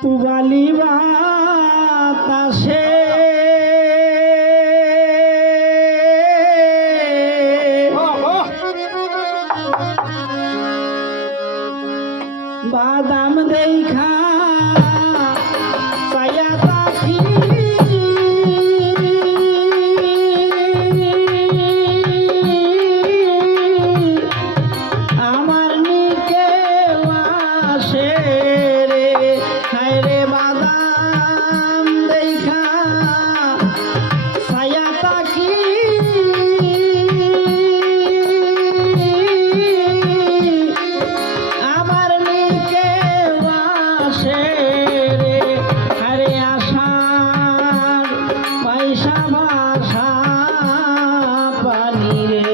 পুবালি বাতাসে বাদাম দেখা ছায়া পাখি আমার নিকে আসে রে, হায় রে বাদাম দেখা ছায়া পাখি আমার নিকে আসে রে, আরে আশার পয়সা ভাষা পানি রে,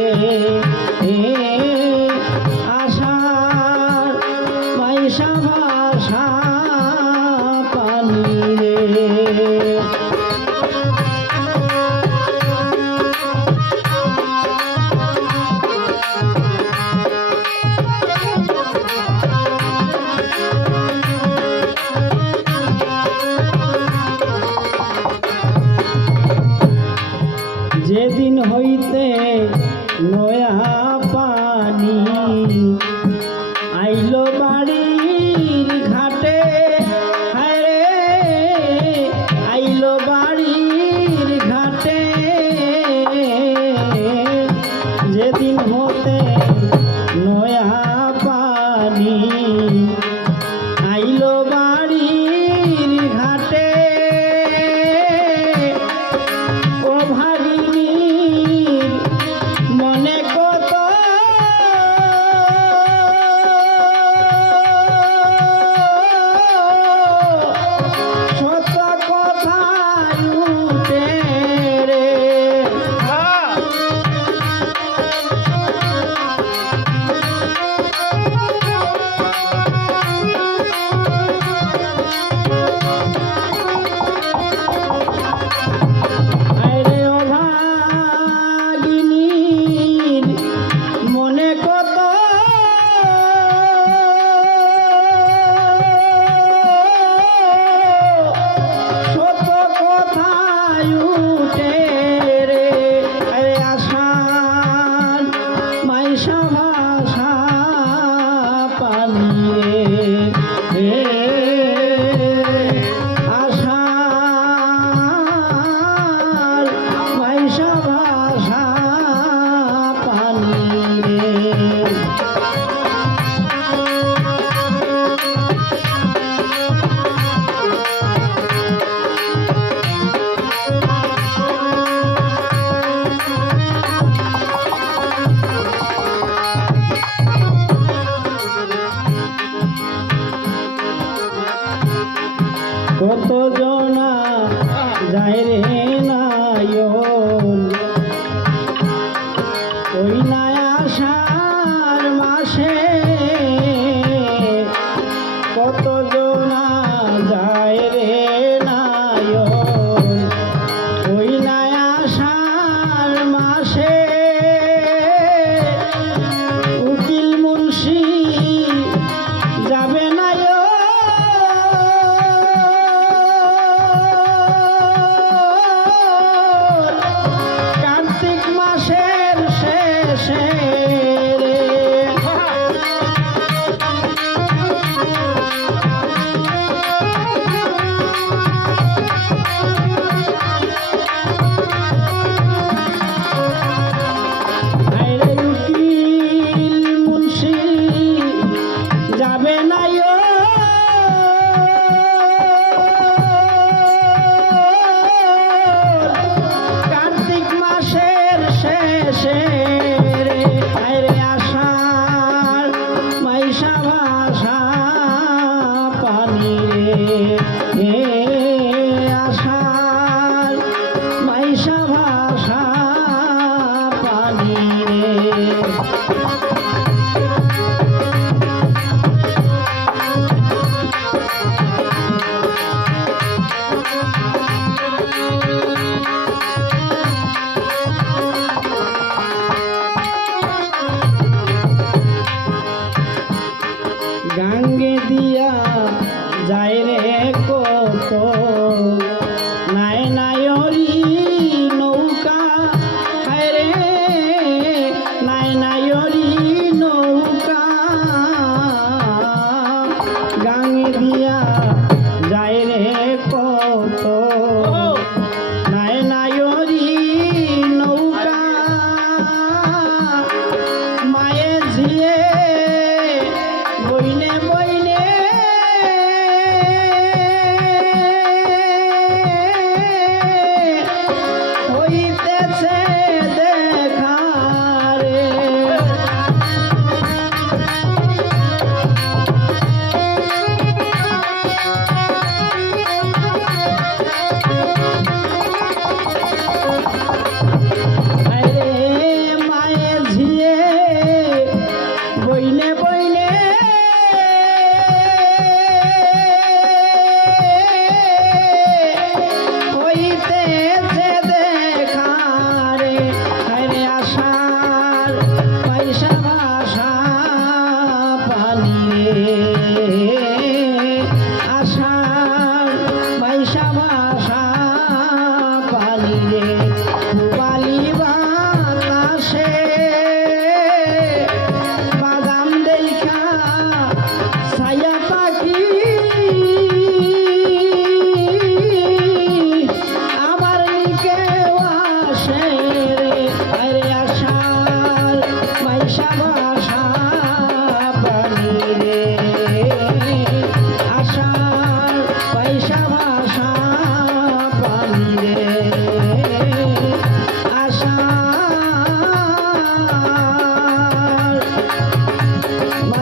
আশার পয়সা ভাষা পানি রে। যেদিন হইতে নয়া পানি আইলো বাড়ির ঘাটে, হায় রে আইলো বাড়ির ঘাটে, যেদিন হতে নয়া পানি আইলো বাড়ির ঘাটে, ও ভাগিনীর মনে কত সত্য কথা উঠে রে, আরে ও ভাগিনীর মনে কত সত্য কথা উঠে রে, আরে আশার মাইশা ভাষা পানি রে, আশার মাইশা ভাষা পানি রে। কত জনা যায় রে নায়ন ওই নাই আষাঢ় মাসে, কত জনা যায় রে নায়ন ওই নাই আষাঢ় মাসে, উকিল মুন্সি যাবে না কার্তিক মাসের শেষে রে,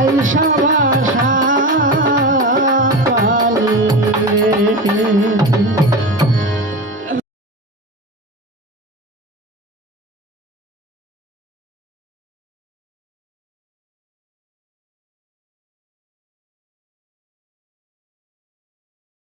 আইসা ভাষা পানি রে